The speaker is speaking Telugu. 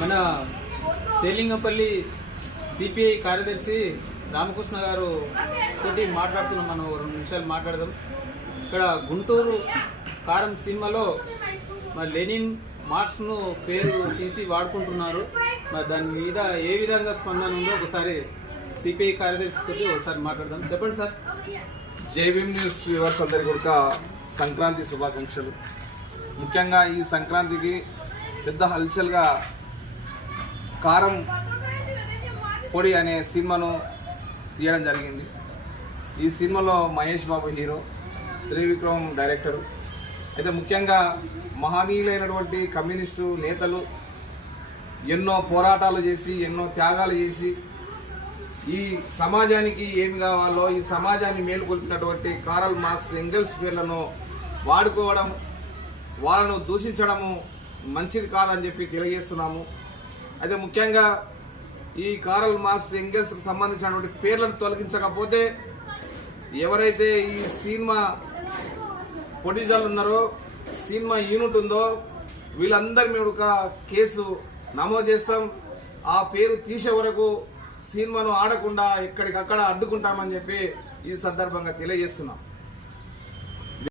మన సేలింగపల్లి సిపిఐ కార్యదర్శి రామకృష్ణ గారు తోటి మాట్లాడుతున్నాం మనం రెండు నిమిషాలు మాట్లాడదాం. ఇక్కడ గుంటూరు కారం సినిమాలో మరి లెనిన్ మార్క్స్ను పేరు తీసి వాడుకుంటున్నారు. మరి దాని మీద ఏ విధంగా స్పందన ఉందో ఒకసారి సిపిఐ కార్యదర్శితో ఒకసారి మాట్లాడదాం. చెప్పండి సార్. జేబీఎం న్యూస్ వ్యూవర్స్ అందరికీ కూడా సంక్రాంతి శుభాకాంక్షలు. ముఖ్యంగా ఈ సంక్రాంతికి పెద్ద హల్చల్గా కారం పొడి అనే సినిమాను తీయడం జరిగింది. ఈ సినిమాలో మహేష్ బాబు హీరో త్రివిక్రమ్ డైరెక్టరు అయితే ముఖ్యంగా మహనీయులైనటువంటి కమ్యూనిస్టు నేతలు ఎన్నో పోరాటాలు చేసి ఎన్నో త్యాగాలు చేసి ఈ సమాజానికి ఏమి కావాలో ఈ సమాజాన్ని మేలుకొల్పినటువంటి కారల్ మార్క్స్ ఎంగెల్స్ పేర్లను వాడుకోవడం వాళ్ళను దూషించడము మంచిది కాదని చెప్పి తెలియజేస్తున్నాము. అయితే ముఖ్యంగా ఈ కారల్ మార్క్స్ ఎంగెల్స్కి సంబంధించినటువంటి పేర్లను తొలగించకపోతే ఎవరైతే ఈ సినిమా పొడిజాలు ఉన్నారో సినిమా యూనిట్ ఉందో వీళ్ళందరి మీద ఒక కేసు నమోదు చేస్తాం. ఆ పేరు తీసే వరకు సినిమాను ఆడకుండా ఎక్కడికక్కడ అడ్డుకుంటామని చెప్పి ఈ సందర్భంగా తెలియజేస్తున్నాం.